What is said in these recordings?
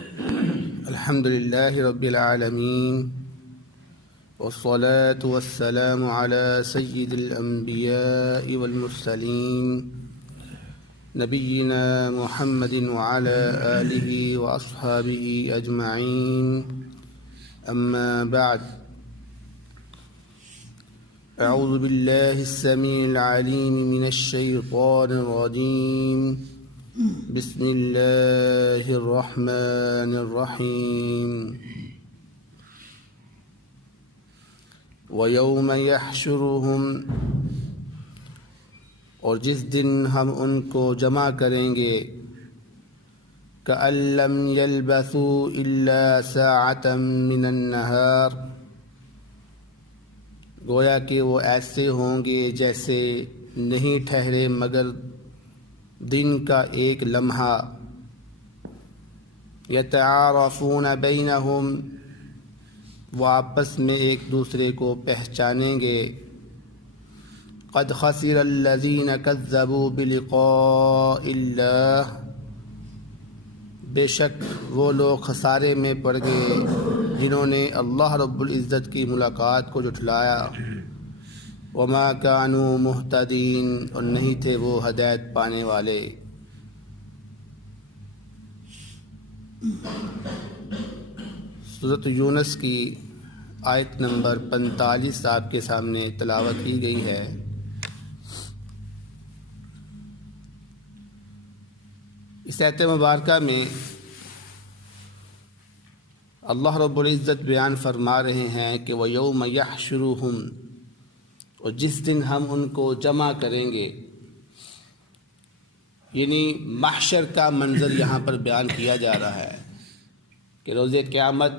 الحمد لله رب العالمين والصلاة والسلام على سيد الأنبياء والمرسلين نبينا محمد وعلى آله وأصحابه أجمعين أما بعد أعوذ بالله السميع العليم من الشيطان الرجيم بسم اللہ الرحمن الرحیم وَيَوْمَ يَحْشُرُهُمْ، اور جس دن ہم ان کو جمع کریں گے، كَأَن لَّمْ يَلْبَثُوا إِلَّا سَاعَةً مِّنَ النَّهَارِ، گویا کہ وہ ایسے ہوں گے جیسے نہیں ٹھہرے مگر دن کا ایک لمحہ۔ یتعارفون بینہم، وہ آپس میں ایک دوسرے کو پہچانیں گے۔ قد خسر الذین کذبوا بلقاء اللہ، بے شک وہ لوگ خسارے میں پڑ گئے جنہوں نے اللہ رب العزت کی ملاقات کو جھٹلایا۔ وما كانوا مہتدین، اور نہیں تھے وہ ہدایت پانے والے۔ سورۃ یونس کی آیت نمبر 45 آپ کے سامنے تلاوت کی گئی ہے۔ اس آیت مبارکہ میں اللہ رب العزت بیان فرما رہے ہیں کہ وَيَوْمَ يَحْشُرُهُمْ، اور جس دن ہم ان کو جمع کریں گے، یعنی محشر کا منظر یہاں پر بیان کیا جا رہا ہے کہ روز قیامت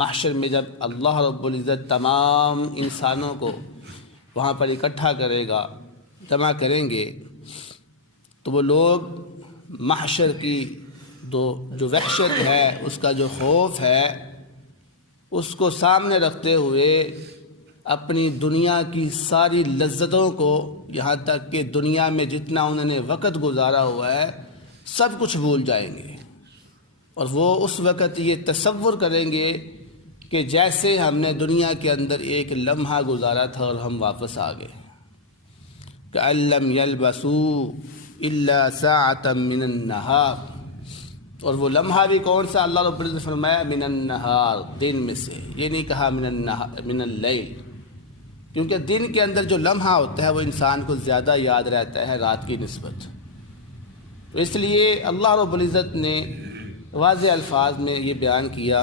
محشر میں جب اللہ رب العزت تمام انسانوں کو وہاں پر اکٹھا کرے گا، جمع کریں گے، تو وہ لوگ محشر کی جو وحشت ہے، اس کا جو خوف ہے، اس کو سامنے رکھتے ہوئے اپنی دنیا کی ساری لذتوں کو، یہاں تک کہ دنیا میں جتنا انہوں نے وقت گزارا ہوا ہے سب کچھ بھول جائیں گے، اور وہ اس وقت یہ تصور کریں گے کہ جیسے ہم نے دنیا کے اندر ایک لمحہ گزارا تھا اور ہم واپس آ گئے۔ كَأَن لَّمْ يَلْبَثُوا إِلَّا سَاعَةً مِّنَ النَّهَارِ، اور وہ لمحہ بھی کون سا؟ اللہ رب العزت نے فرمایا من النہار، دن میں سے، یہ نہیں کہا من اللیل، کیونکہ دن کے اندر جو لمحہ ہوتا ہے وہ انسان کو زیادہ یاد رہتا ہے رات کی نسبت۔ تو اس لیے اللہ رب العزت نے واضح الفاظ میں یہ بیان کیا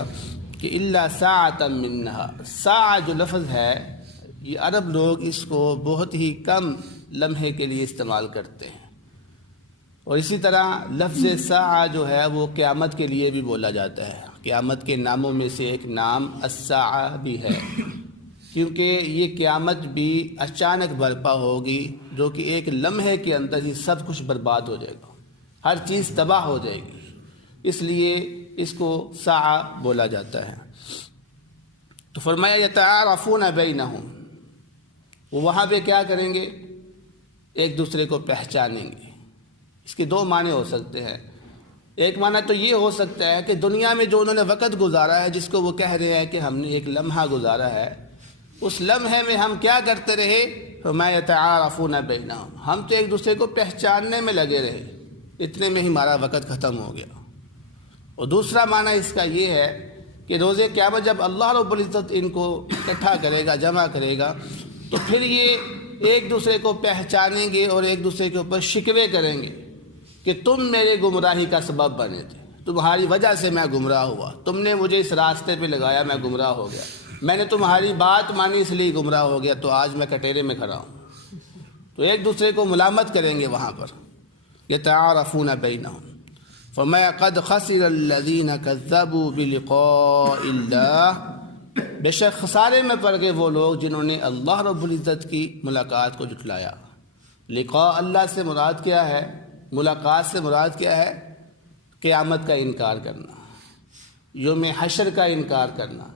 کہ الا ساعۃ من نہار، ساعہ جو لفظ ہے یہ عرب لوگ اس کو بہت ہی کم لمحے کے لیے استعمال کرتے ہیں، اور اسی طرح لفظ ساعہ جو ہے وہ قیامت کے لیے بھی بولا جاتا ہے۔ قیامت کے ناموں میں سے ایک نام الساعہ بھی ہے، کیونکہ یہ قیامت بھی اچانک برپا ہوگی، جو کہ ایک لمحے کے اندر ہی سب کچھ برباد ہو جائے گا، ہر چیز تباہ ہو جائے گی، اس لیے اس کو ساعہ بولا جاتا ہے۔ تو فرمایا یتعارفون بینہم، وہ وہاں پہ کیا کریں گے؟ ایک دوسرے کو پہچانیں گے۔ اس کے دو معنی ہو سکتے ہیں۔ ایک معنی تو یہ ہو سکتا ہے کہ دنیا میں جو انہوں نے وقت گزارا ہے، جس کو وہ کہہ رہے ہیں کہ ہم نے ایک لمحہ گزارا ہے، اس لمحے میں ہم کیا کرتے رہے؟ فَمَا يَتَعَارَفُونَ بَيْنَهُمْ، ہم تو ایک دوسرے کو پہچاننے میں لگے رہے، اتنے میں ہی ہمارا وقت ختم ہو گیا۔ اور دوسرا معنی اس کا یہ ہے کہ روز قیامت جب اللہ رب العزت ان کو اکٹھا کرے گا، جمع کرے گا، تو پھر یہ ایک دوسرے کو پہچانیں گے اور ایک دوسرے کے اوپر شکوے کریں گے کہ تم میرے گمراہی کا سبب بنے تھے، تمہاری وجہ سے میں گمراہ ہوا، تم نے مجھے اس راستے پہ لگایا، میں گمراہ ہو گیا، میں نے تمہاری بات مانی اس لیے گمراہ ہو گیا، تو آج میں کٹہرے میں کھڑا ہوں۔ تو ایک دوسرے کو ملامت کریں گے وہاں پر۔ یتعارفون بینہم، فرمایا قد خسر الذین کذبوا بلقاء اللہ، بے شک خسارے میں پڑ گئے وہ لوگ جنہوں نے اللہ رب العزت کی ملاقات کو جھٹلایا۔ لقاء اللہ سے مراد کیا ہے؟ ملاقات سے مراد کیا ہے؟ قیامت کا انکار کرنا، یوم حشر کا انکار کرنا،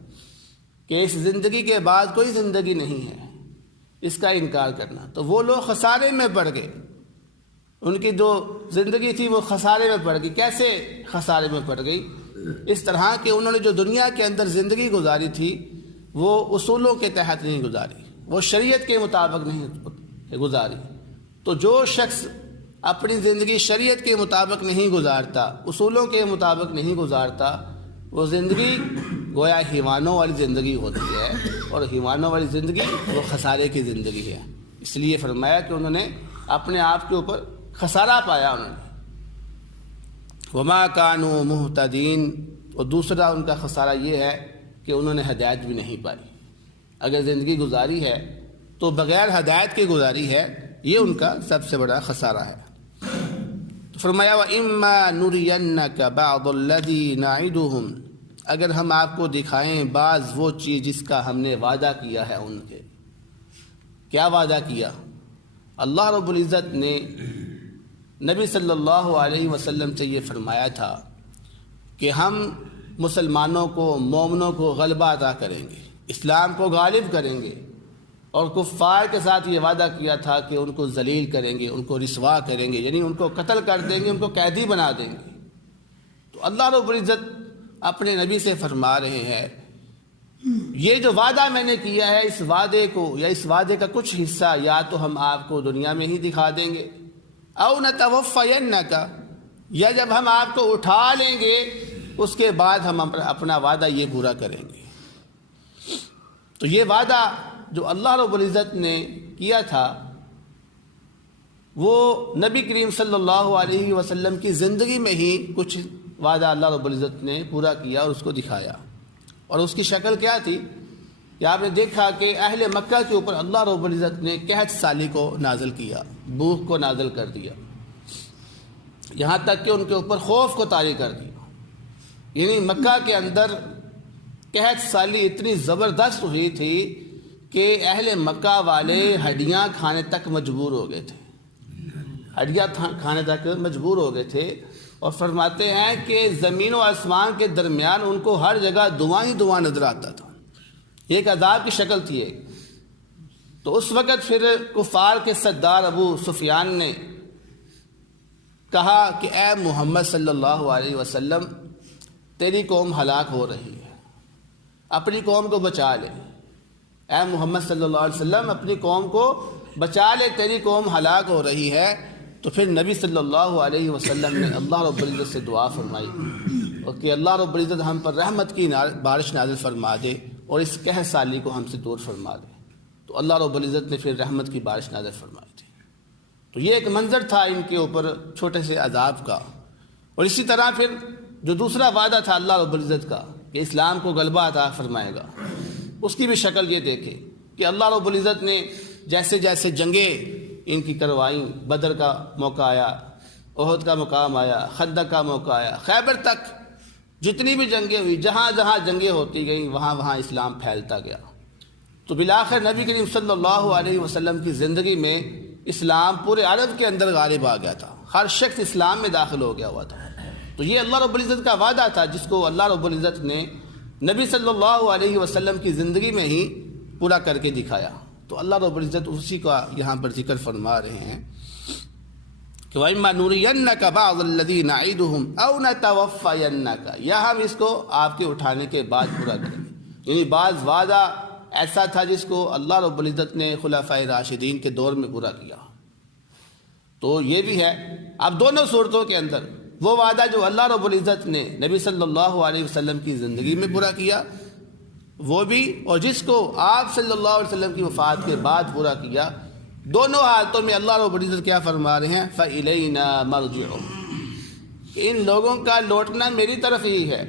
کہ اس زندگی کے بعد کوئی زندگی نہیں ہے، اس کا انکار کرنا۔ تو وہ لوگ خسارے میں پڑ گئے، ان کی جو زندگی تھی وہ خسارے میں پڑ گئی۔ کیسے خسارے میں پڑ گئی؟ اس طرح کہ انہوں نے جو دنیا کے اندر زندگی گزاری تھی وہ اصولوں کے تحت نہیں گزاری، وہ شریعت کے مطابق نہیں گزاری۔ تو جو شخص اپنی زندگی شریعت کے مطابق نہیں گزارتا، اصولوں کے مطابق نہیں گزارتا، وہ زندگی گویا حیوانوں والی زندگی ہوتی ہے، اور حیوانوں والی زندگی وہ خسارے کی زندگی ہے۔ اس لیے فرمایا کہ انہوں نے اپنے آپ کے اوپر خسارہ پایا انہوں نے۔ وما كانوا مہتدین، اور دوسرا ان کا خسارہ یہ ہے کہ انہوں نے ہدایت بھی نہیں پائی۔ اگر زندگی گزاری ہے تو بغیر ہدایت کے گزاری ہے، یہ ان کا سب سے بڑا خسارہ ہے۔ تو فرمایا وَإِمَّا نُرِيَنَّكَ بَعْضَ الَّذِي نَعِدُهُمْ، اگر ہم آپ کو دکھائیں بعض وہ چیز جس کا ہم نے وعدہ کیا ہے ان کے۔ کیا وعدہ کیا؟ اللہ رب العزت نے نبی صلی اللہ علیہ وسلم سے یہ فرمایا تھا کہ ہم مسلمانوں کو، مومنوں کو غلبہ عطا کریں گے، اسلام کو غالب کریں گے، اور کفار کے ساتھ یہ وعدہ کیا تھا کہ ان کو ذلیل کریں گے، ان کو رسوا کریں گے، یعنی ان کو قتل کر دیں گے، ان کو قیدی بنا دیں گے۔ تو اللہ رب العزت اپنے نبی سے فرما رہے ہیں یہ جو وعدہ میں نے کیا ہے، اس وعدے کو یا اس وعدے کا کچھ حصہ یا تو ہم آپ کو دنیا میں ہی دکھا دیں گے، او نتوفینک، یا جب ہم آپ کو اٹھا لیں گے اس کے بعد ہم اپنا وعدہ یہ پورا کریں گے۔ تو یہ وعدہ جو اللہ رب العزت نے کیا تھا وہ نبی کریم صلی اللہ علیہ وسلم کی زندگی میں ہی کچھ وعدہ اللہ رب العزت نے پورا کیا اور اس کو دکھایا۔ اور اس کی شکل کیا تھی کہ آپ نے دیکھا کہ اہل مکہ کے اوپر اللہ رب العزت نے قحط سالی کو نازل کیا، بھوک کو نازل کر دیا، یہاں تک کہ ان کے اوپر خوف کو طاری کر دیا۔ یعنی مکہ کے اندر قحط سالی اتنی زبردست ہوئی تھی کہ اہل مکہ والے ہڈیاں کھانے تک مجبور ہو گئے تھے، ہڈیاں کھانے تک مجبور ہو گئے تھے۔ اور فرماتے ہیں کہ زمین و آسمان کے درمیان ان کو ہر جگہ دھواں ہی دھواں نظر آتا تھا، ایک عذاب کی شکل تھی ایک۔ تو اس وقت پھر کفار کے سردار ابو سفیان نے کہا کہ اے محمد صلی اللہ علیہ وسلم، تیری قوم ہلاک ہو رہی ہے، اپنی قوم کو بچا لے۔ اے محمد صلی اللہ علیہ وسلم، اپنی قوم کو بچا لے، تیری قوم ہلاک ہو رہی ہے۔ تو پھر نبی صلی اللہ علیہ وسلم نے اللہ رب العزت سے دعا فرمائی اور کہ اللہ رب العزت ہم پر رحمت کی بارش نازل فرما دے اور اس قحط سالی کو ہم سے دور فرما دے۔ تو اللہ رب العزت نے پھر رحمت کی بارش نازل فرمائی تھی۔ تو یہ ایک منظر تھا ان کے اوپر چھوٹے سے عذاب کا۔ اور اسی طرح پھر جو دوسرا وعدہ تھا اللہ رب العزت کا کہ اسلام کو غلبہ عطا فرمائے گا، اس کی بھی شکل یہ دیکھے کہ اللہ رب العزت نے جیسے جیسے جنگیں ان کی کروائیں، بدر کا موقع آیا، احد کا مقام آیا، خندق کا موقع آیا، خیبر تک جتنی بھی جنگیں ہوئی، جہاں جہاں جنگیں ہوتی گئیں وہاں وہاں اسلام پھیلتا گیا۔ تو بالآخر نبی کریم صلی اللہ علیہ وسلم کی زندگی میں اسلام پورے عرب کے اندر غالب آ گیا تھا، ہر شخص اسلام میں داخل ہو گیا ہوا تھا۔ تو یہ اللہ رب العزت کا وعدہ تھا جس کو اللہ رب العزت نے نبی صلی اللہ علیہ وسلم کی زندگی میں ہی پورا کر کے دکھایا۔ تو اللہ رب العزت اسی کا یہاں پر ذکر فرما رہے ہیں کہ وَإِمَّا نُرِيَنَّكَ بَعْضَ الَّذِي نَعِدُهُمْ أَوْ نَتَوَفَّيَنَّكَ، یا ہم اس کو آپ کے اٹھانے کے بعد پورا کریں گے۔ یعنی بعض وعدہ ایسا تھا جس کو اللہ رب العزت نے خلفائے راشدین کے دور میں پورا کیا۔ تو یہ بھی ہے۔ اب دونوں صورتوں کے اندر وہ وعدہ جو اللہ رب العزت نے نبی صلی اللہ علیہ وسلم کی زندگی میں پورا کیا وہ بھی، اور جس کو آپ صلی اللہ علیہ وسلم کی وفات کے بعد پورا کیا، دونوں حالتوں میں اللہ رب العزت کیا فرما رہے ہیں فَإِلَيْنَا مَرْجِعُهُمْ، کہ ان لوگوں کا لوٹنا میری طرف ہی ہے۔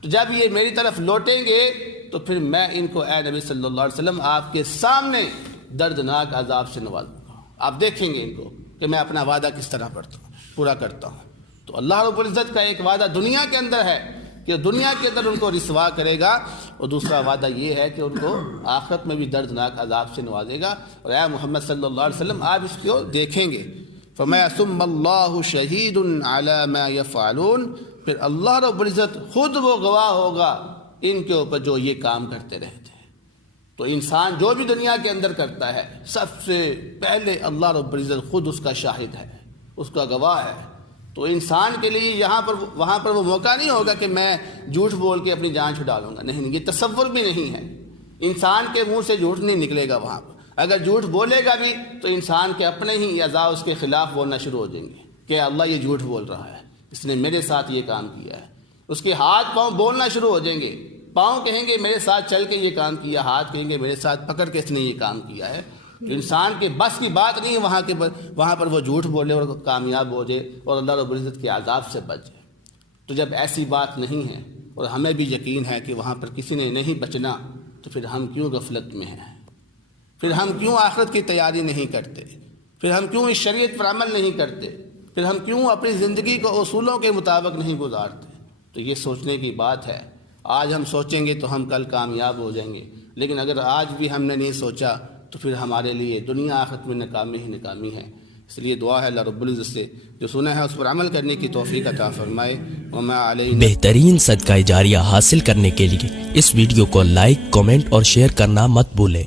تو جب یہ میری طرف لوٹیں گے تو پھر میں ان کو اے نبی صلی اللہ علیہ وسلم آپ کے سامنے دردناک عذاب سے نوازوں گا۔ آپ دیکھیں گے ان کو کہ میں اپنا وعدہ کس طرح پورا کرتا ہوں۔ تو اللہ رب العزت کا ایک وعدہ دنیا کے اندر ہے کہ دنیا کے اندر ان کو رسوا کرے گا، اور دوسرا وعدہ یہ ہے کہ ان کو آخرت میں بھی دردناک عذاب سے نوازے گا۔ اور اے محمد صلی اللہ علیہ وسلم آپ اس کو دیکھیں گے۔ فرمایا ثم اللہ شہید علی ما یفعلون، پھر اللہ رب العزت خود وہ گواہ ہوگا ان کے اوپر جو یہ کام کرتے رہتے ہیں۔ تو انسان جو بھی دنیا کے اندر کرتا ہے سب سے پہلے اللہ رب العزت خود اس کا شاہد ہے، اس کا گواہ ہے تو انسان کے لیے وہاں پر وہ موقع نہیں ہوگا کہ میں جھوٹ بول کے اپنی جان چھڑا لوں گا. نہیں، یہ تصور بھی نہیں ہے. انسان کے منہ سے جھوٹ نہیں نکلے گا وہاں پر. اگر جھوٹ بولے گا بھی تو انسان کے اپنے ہی اعضاء اس کے خلاف بولنا شروع ہو جائیں گے کہ اللہ یہ جھوٹ بول رہا ہے، اس نے میرے ساتھ یہ کام کیا ہے. اس کے ہاتھ پاؤں بولنا شروع ہو جائیں گے. پاؤں کہیں گے میرے ساتھ چل کے یہ کام کیا، ہاتھ کہیں گے میرے ساتھ پکڑ کے اس نے یہ کام کیا ہے. تو انسان کے بس کی بات نہیں ہے وہاں پر وہ جھوٹ بولے اور کامیاب ہو جائے اور اللہ رب العزت کے عذاب سے بچ جائے. تو جب ایسی بات نہیں ہے اور ہمیں بھی یقین ہے کہ وہاں پر کسی نے نہیں بچنا، تو پھر ہم کیوں غفلت میں ہیں؟ پھر ہم کیوں آخرت کی تیاری نہیں کرتے؟ پھر ہم کیوں اس شریعت پر عمل نہیں کرتے؟ پھر ہم کیوں اپنی زندگی کو اصولوں کے مطابق نہیں گزارتے؟ تو یہ سوچنے کی بات ہے. آج ہم سوچیں گے تو ہم کل کامیاب ہو جائیں گے، لیکن اگر آج بھی ہم نے نہیں سوچا تو پھر ہمارے لیے دنیا آخرت میں ناکامی ہی ناکامی ہے. اس لیے دعا ہے اللہ رب العزت سے جو سنا ہے اس پر عمل کرنے کی توفیق عطا فرمائے. وما علینا. بہترین صدقہ جاریہ حاصل کرنے کے لیے اس ویڈیو کو لائک، کمنٹ اور شیئر کرنا مت بھولیں.